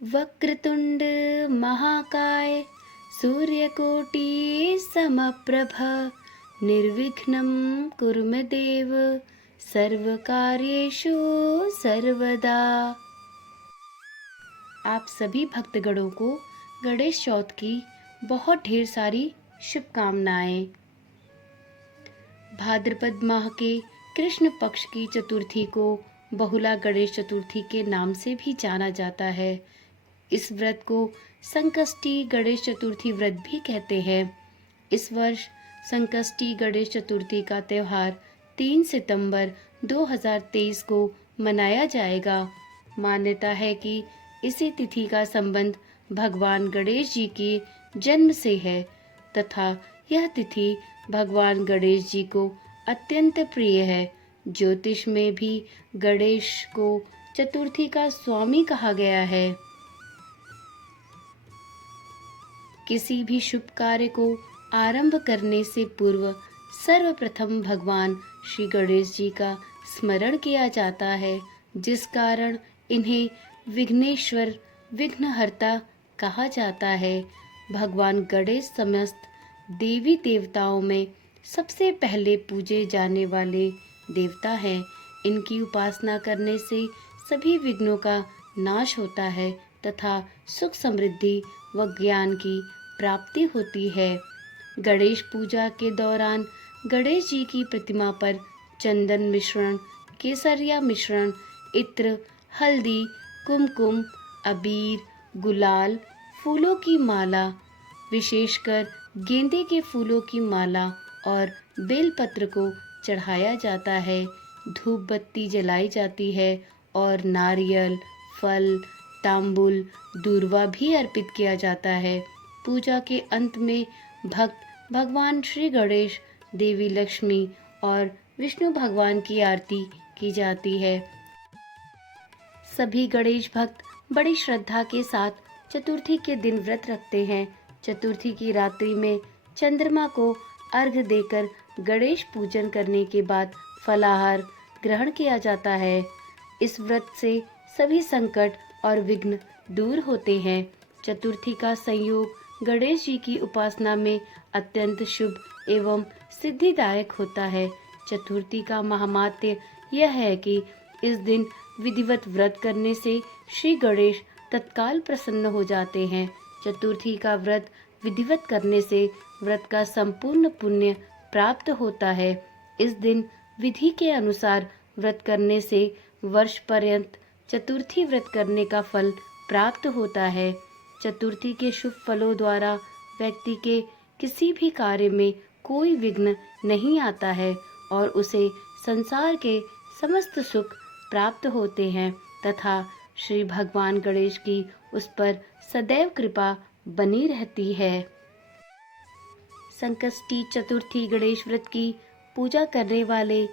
वक्रतुंड महाकाय सूर्यकोटि समप्रभ निर्विघ्नं कुरु मे देव सर्वकार्येषु सर्वदा। आप सभी भक्तगणों को गणेश चौथ की बहुत ढेर सारी शुभकामनाएं। भाद्रपद माह के कृष्ण पक्ष की चतुर्थी को बहुला गणेश चतुर्थी के नाम से भी जाना जाता है। इस व्रत को संकष्टी गणेश चतुर्थी व्रत भी कहते हैं। इस वर्ष संकष्टी गणेश चतुर्थी का त्यौहार 3 सितंबर 2023 को मनाया जाएगा। मान्यता है कि इसी तिथि का संबंध भगवान गणेश जी के जन्म से है तथा यह तिथि भगवान गणेश जी को अत्यंत प्रिय है। ज्योतिष में भी गणेश को चतुर्थी का स्वामी कहा गया है। किसी भी शुभ कार्य को आरंभ करने से पूर्व सर्वप्रथम भगवान श्री गणेश जी का स्मरण किया जाता है, जिस कारण इन्हें विघ्नेश्वर विघ्नहर्ता कहा जाता है। भगवान गणेश समस्त देवी देवताओं में सबसे पहले पूजे जाने वाले देवता हैं। इनकी उपासना करने से सभी विघ्नों का नाश होता है तथा सुख समृद्धि व ज्ञान की प्राप्ति होती है। गणेश पूजा के दौरान गणेश जी की प्रतिमा पर चंदन मिश्रण, केसरिया मिश्रण, इत्र, हल्दी, कुमकुम, अबीर, गुलाल, फूलों की माला, विशेषकर गेंदे के फूलों की माला और बेलपत्र को चढ़ाया जाता है। धूप बत्ती जलाई जाती है और नारियल, फल, तांबुल, दूर्वा भी अर्पित किया जाता है। पूजा के अंत में भक्त भगवान श्री गणेश, देवी लक्ष्मी और विष्णु भगवान की आरती की जाती है। सभी गणेश भक्त बड़ी श्रद्धा के साथ चतुर्थी के दिन व्रत रखते हैं। चतुर्थी की रात्रि में चंद्रमा को अर्घ्य देकर गणेश पूजन करने के बाद फलाहार ग्रहण किया जाता है। इस व्रत से सभी संकट और विघ्न दूर होते हैं। चतुर्थी का संयोग गणेश जी की उपासना में अत्यंत शुभ एवं सिद्धिदायक होता है। चतुर्थी का महात्म्य यह है कि इस दिन विधिवत व्रत करने से श्री गणेश तत्काल प्रसन्न हो जाते हैं। चतुर्थी का व्रत विधिवत करने से व्रत का संपूर्ण पुण्य प्राप्त होता है। इस दिन विधि के अनुसार व्रत करने से वर्ष पर्यंत चतुर्थी व्रत करने का फल प्राप्त होता है। चतुर्थी के शुभ फलों द्वारा व्यक्ति के किसी भी कार्य में कोई विघ्न नहीं आता है और उसे संसार के समस्त सुख प्राप्त होते हैं तथा श्री भगवान गणेश की उस पर सदैव कृपा बनी रहती है। संकष्टी चतुर्थी गणेश व्रत की पूजा करने वाले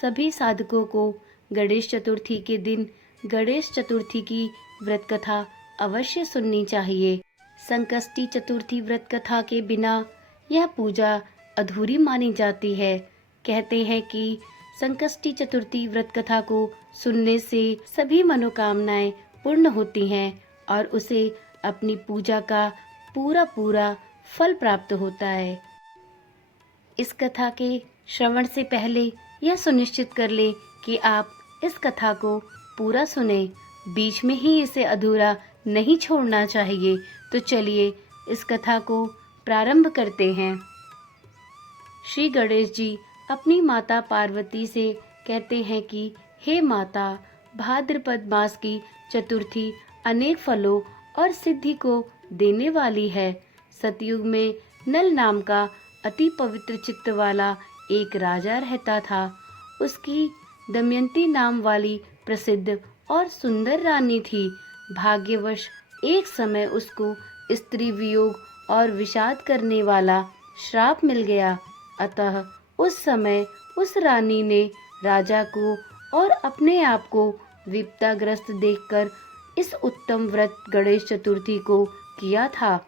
सभी साधकों को गणेश चतुर्थी के दिन गणेश चतुर्थी की व्रत कथा अवश्य सुननी चाहिए। संकष्टी चतुर्थी व्रत कथा के बिना यह पूजा अधूरी मानी जाती है। कहते हैं कि संकष्टी चतुर्थी व्रत कथा को सुनने से सभी मनोकामनाएं पूर्ण होती हैं और उसे अपनी पूजा का पूरा फल प्राप्त होता है। इस कथा के श्रवण से पहले यह सुनिश्चित कर ले कि आप इस कथा को पूरा सुने, बीच में ही इसे अधूरा नहीं छोड़ना चाहिए। तो चलिए इस कथा को प्रारंभ करते हैं। श्री गणेश जी अपनी माता पार्वती से कहते हैं कि हे माता, भाद्रपद मास की चतुर्थी अनेक फलों और सिद्धि को देने वाली है। सतयुग में नल नाम का अति पवित्र चित्त वाला एक राजा रहता था। उसकी दमयंती नाम वाली प्रसिद्ध और सुंदर रानी थी। भाग्यवश एक समय उसको स्त्री वियोग और विषाद करने वाला श्राप मिल गया। अतः उस समय उस रानी ने राजा को और अपने आप को विपदाग्रस्त देखकर इस उत्तम व्रत गणेश चतुर्थी को किया था।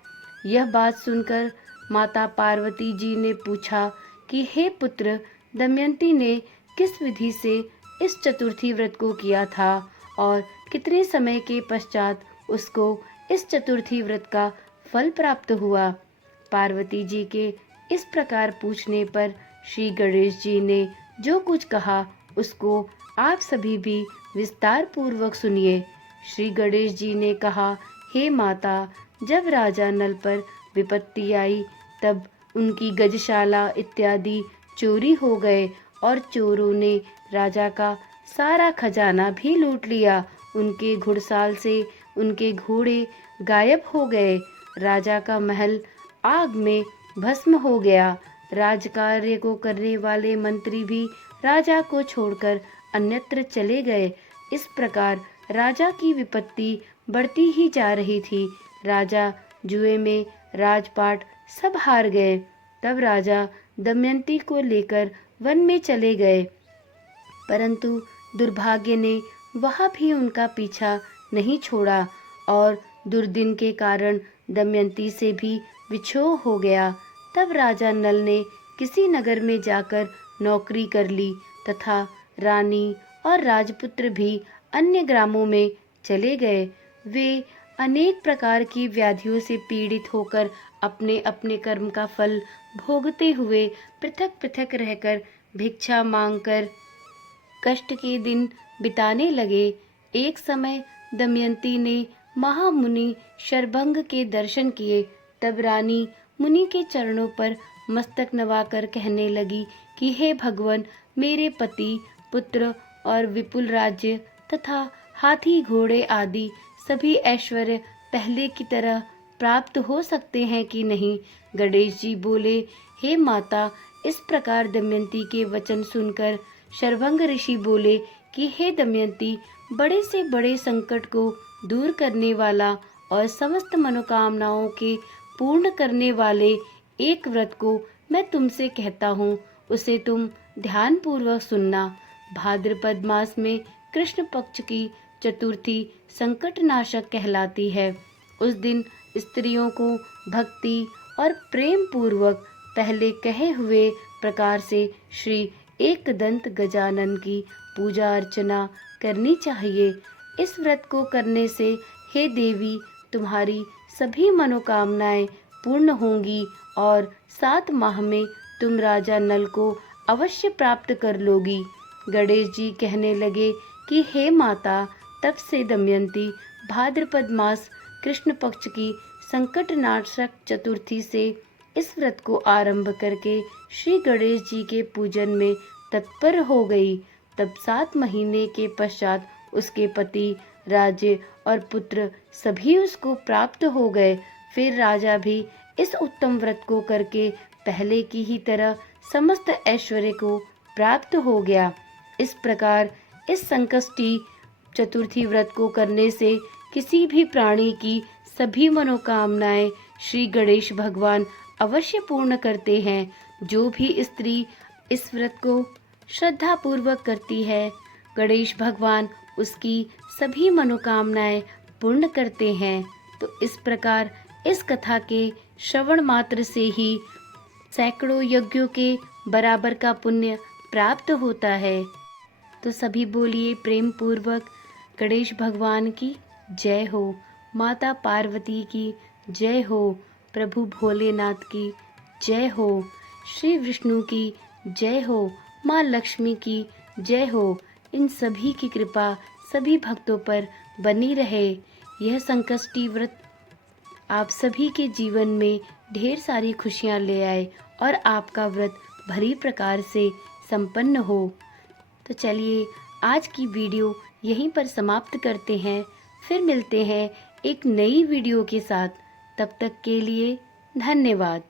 यह बात सुनकर माता पार्वती जी ने पूछा कि हे पुत्र, दमयंती ने किस विधि से इस चतुर्थी व्रत को किया था और कितने समय के पश्चात उसको इस चतुर्थी व्रत का फल प्राप्त हुआ। पार्वती जी के इस प्रकार पूछने पर श्री गणेश जी ने जो कुछ कहा उसको आप सभी भी विस्तार पूर्वक सुनिए। श्री गणेश जी ने कहा, हे माता, जब राजा नल पर विपत्ति आई तब उनकी गजशाला इत्यादि चोरी हो गए और चोरों ने राजा का सारा खजाना भी लूट लिया। उनके घुड़साल से उनके घोड़े गायब हो गए। राजा का महल आग में भस्म हो गया। राजकार्य को करने वाले मंत्री भी राजा को छोड़कर अन्यत्र चले गए। इस प्रकार राजा की विपत्ति बढ़ती ही जा रही थी। राजा जुए में राजपाट सब हार गए। तब राजा दमयंती को लेकर वन में चले गए, परंतु दुर्भाग्य ने वहाँ भी उनका पीछा नहीं छोड़ा और दुर्दिन के कारण दमयंती से भी विछोह हो गया। तब राजा नल ने किसी नगर में जाकर नौकरी कर ली तथा रानी और राजपुत्र भी अन्य ग्रामों में चले गए। वे अनेक प्रकार की व्याधियों से पीड़ित होकर अपने अपने कर्म का फल भोगते हुए पृथक पृथक रहकर भिक्षा मांगकर कष्ट के दिन बिताने लगे। एक समय दमयंती ने महामुनि शरभंग के दर्शन किए। तब रानी मुनि के चरणों पर मस्तक नवाकर कहने लगी कि हे भगवान, मेरे पति, पुत्र और विपुल राज्य तथा हाथी घोड़े आदि सभी ऐश्वर्य पहले की तरह प्राप्त हो सकते हैं कि नहीं? गणेश जी बोले, हे माता, इस प्रकार दमयंती के वचन सुनकर शरभंग ऋषि बोले कि हे दमयंती, बड़े से बड़े संकट को दूर करने वाला और समस्त मनोकामनाओं के पूर्ण करने वाले एक व्रत को मैं तुमसे कहता हूँ, उसे तुम ध्यान पूर्वक सुनना। भाद्रपद मास में कृष्ण पक्ष की चतुर्थी संकट नाशक कहलाती है। उस दिन स्त्रियों को भक्ति और प्रेम पूर्वक पहले कहे हुए प्रकार से श्री एकदंत गजानन की पूजा अर्चना करनी चाहिए। इस व्रत को करने से हे देवी, तुम्हारी सभी मनोकामनाएं पूर्ण होंगी और 7 माह में तुम राजा नल को अवश्य प्राप्त कर लोगी। गणेश जी कहने लगे कि हे माता, तब से दमयंती भाद्रपद मास कृष्ण पक्ष की संकट नाशक चतुर्थी से इस व्रत को आरंभ करके श्री गणेश जी के पूजन में तत्पर हो गई। तब 7 महीने के पश्चात उसके पति, राज्य और पुत्र सभी उसको प्राप्त हो गए। फिर राजा भी इस उत्तम व्रत को करके पहले की ही तरह समस्त ऐश्वर्य को प्राप्त हो गया। इस प्रकार इस संकष्टी चतुर्थी व्रत को करने से किसी भी प्राणी की सभी मनोकामनाएं श्री गणेश भगवान अवश्य पूर्ण करते हैं। जो भी स्त्री इस व्रत को श्रद्धा पूर्वक करती है, गणेश भगवान उसकी सभी मनोकामनाएं पूर्ण करते हैं। तो इस प्रकार इस कथा के श्रवण मात्र से ही सैकड़ों यज्ञों के बराबर का पुण्य प्राप्त होता है। तो सभी बोलिए प्रेम पूर्वक, गणेश भगवान की जय हो, माता पार्वती की जय हो, प्रभु भोलेनाथ की जय हो, श्री विष्णु की जय हो, माँ लक्ष्मी की जय हो। इन सभी की कृपा सभी भक्तों पर बनी रहे। यह संकष्टी व्रत आप सभी के जीवन में ढेर सारी खुशियाँ ले आए और आपका व्रत भली प्रकार से संपन्न हो। तो चलिए आज की वीडियो यहीं पर समाप्त करते हैं। फिर मिलते हैं एक नई वीडियो के साथ। तब तक के लिए धन्यवाद।